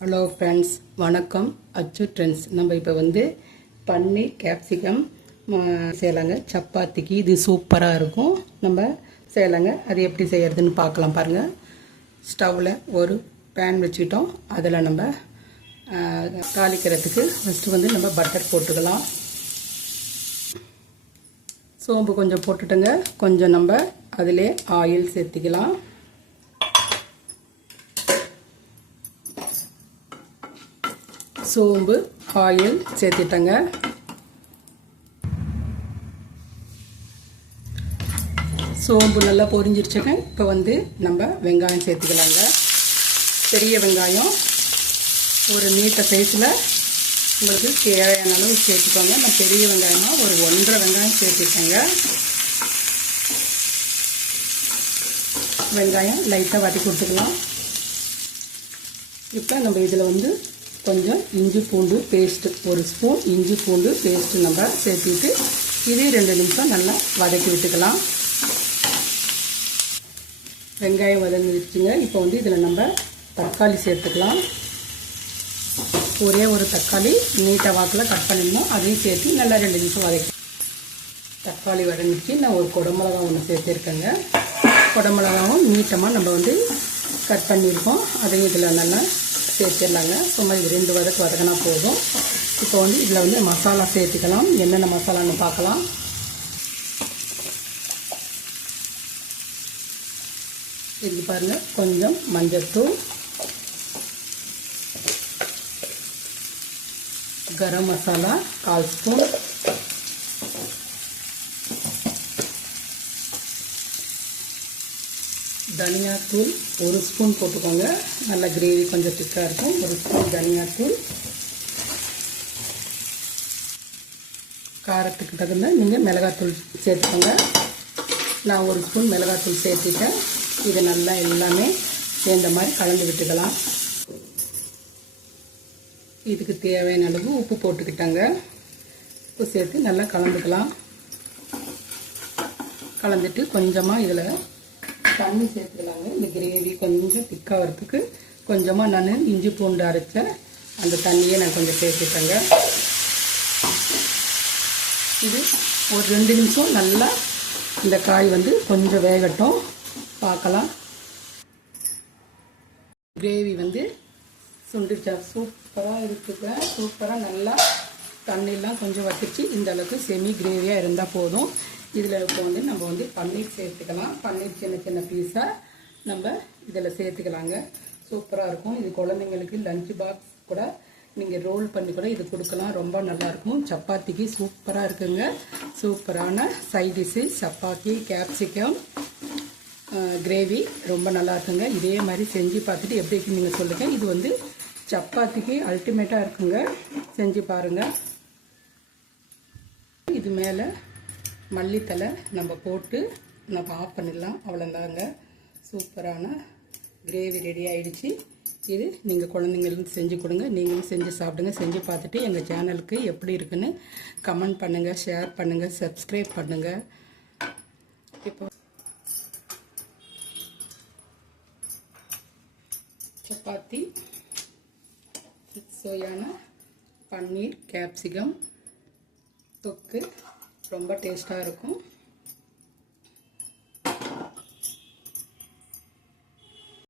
Hello friends வணக்கம். அச்சு trends நம்ம இப்போ வந்து பன்னீர் கேப்சிகம் செய்யலாங்க. சப்பாத்திக்கு இது சூப்பராக இருக்கும். நம்ம செய்யலாங்க. அது எப்படி செய்கிறதுன்னு பார்க்கலாம் பாருங்கள் ஸ்டவ்வில் ஒரு பேன் வச்சுக்கிட்டோம். அதில் நம்ம தாளிக்கிறதுக்கு ஃபஸ்ட்டு வந்து நம்ம பட்டர் போட்டுக்கலாம். சோம்பு கொஞ்சம் போட்டுட்டுங்க. கொஞ்சம் நம்ம அதிலே ஆயில் சேர்த்திக்கலாம். சோம்பு ஆயில் சேர்த்திட்டங்க. சோம்பு நல்லா பொரிஞ்சிருச்சுங்க. இப்போ வந்து நம்ம வெங்காயம் சேர்த்துக்கலாங்க. பெரிய வெங்காயம். ஒரு நீட்ட சைஸில் உங்களுக்கு தேவையான அளவு சேர்த்துக்கோங்க. நான் பெரிய வெங்காயமாக ஒரு ஒன்றரை வெங்காயம் சேர்த்துக்கோங்க வெங்காயம் லைட்டாக வதக்கி கொடுத்துக்கலாம். இப்போ நம்ம இதில் வந்து கொஞ்சம் இஞ்சி பூண்டு பேஸ்ட்டு ஒரு ஸ்பூன் இஞ்சி பூண்டு பேஸ்ட்டு நம்ம சேர்த்திட்டு இதே ரெண்டு நிமிஷம் நல்லா வதக்கி விட்டுக்கலாம். வெங்காயம் வதங்கிடுச்சுங்க இப்போ வந்து இதில் நம்ம தக்காளி சேர்த்துக்கலாம். ஒரே ஒரு தக்காளி நீட்டை வாக்கில் கட் பண்ணிடணும். அதையும் சேர்த்து நல்லா ரெண்டு நிமிஷம் வதக்கி தக்காளி வதங்கிச்சு நான் ஒரு குடமிளகா ஒன்று சேர்த்துருக்கேங்க. குடமிளகாவும் நீட்டமாக நம்ம வந்து கட் பண்ணியிருக்கோம். அதையும் இதில் நல்லா சேர்த்துடலாங்க சும்மா இது ரெண்டு வதக்கு வதக்கினா போதும். இப்போ வந்து இதில் வந்து மசாலா சேர்த்துக்கலாம். என்னென்ன மசாலான்னு பார்க்கலாம். இது பாருங்கள் கொஞ்சம் மஞ்சத்தூள். கரம் மசாலா கால் ஸ்பூன். தனியாத்தூள் ஒரு ஸ்பூன் போட்டுக்கோங்க. நல்ல கிரேவி கொஞ்சம் திக்காக இருக்கும். ஒரு ஸ்பூன் தனியாத்தூள். காரத்துக்கு தகுந்த நீங்கள் மிளகாத்தூள் சேர்த்துக்கோங்க. நான் ஒரு ஸ்பூன் மிளகாத்தூள் சேர்த்துட்டேன். இது நல்லா எல்லாமே சேர்ந்த மாதிரி கலந்து விட்டுக்கலாம். இதுக்கு தேவையான அளவு உப்பு போட்டுக்கிட்டாங்க. உப்பு சேர்த்து நல்லா கலந்துக்கலாம். கலந்துட்டு கொஞ்சமாக இதில் தண்ணி சேர்த்துக்கலாங்க. இந்த கிரேவி கொஞ்சம் திக்காக வரத்துக்கு கொஞ்சமாக நான் இஞ்சி பூண்டு அரைச்ச அந்த தண்ணியை நான் கொஞ்சம் சேர்த்துட்டேங்க. இது ஒரு ரெண்டு நிமிஷம் நல்லா இந்த காய் வந்து கொஞ்சம் வேகட்டும். பார்க்கலாம். கிரேவி வந்து சுண்டுச்சா சூப்பராக இருக்குங்க. சூப்பராக நல்லா தண்ணியெலாம் கொஞ்சம் வத்திச்சு இந்த அளவுக்கு செமி கிரேவியாக இருந்தால் போதும். இதில் இப்போ வந்து நம்ம வந்து பன்னீர் சேர்த்துக்கலாம். பன்னீர் சின்ன சின்ன பீஸாக நம்ம இதில் சேர்த்துக்கலாங்க. சூப்பராக இருக்கும். இது குழந்தைங்களுக்கு லஞ்ச் பாக்ஸ் கூட நீங்கள் ரோல் பண்ணி கூட இது கொடுக்கலாம். ரொம்ப நல்லாயிருக்கும் சப்பாத்திக்கு சூப்பராக இருக்குங்க. சூப்பரான side dish chapati capsicum gravy ரொம்ப நல்லா இருக்குங்க. இதே மாதிரி செஞ்சு பார்த்துட்டு எப்படி இருக்குன்னு நீங்கள் சொல்லுங்கள் இது வந்து சப்பாத்திக்கு அல்டிமேட்டாக இருக்குங்க. செஞ்சு பாருங்கள் இது மேலே மல்லித்தலை நம்ம போட்டு நம்ம ஆஃப் பண்ணிடலாம். அவ்வளோதாங்க சூப்பரான கிரேவி ரெடி ஆகிடுச்சி இது நீங்கள் குழந்தைங்களுக்கு செஞ்சு கொடுங்க. நீங்களும் செஞ்சு சாப்பிடுங்க. செஞ்சு பார்த்துட்டு எங்கள் சேனலுக்கு எப்படி இருக்குன்னு கமெண்ட் பண்ணுங்கள் ஷேர் பண்ணுங்கள் சப்ஸ்கிரைப் பண்ணுங்கள் இப்போ சப்பாத்தி சோயான பன்னீர் கேப்சிகம் தொக்கு. ரொம்ப டேஸ்ட்டாக இருக்கும்.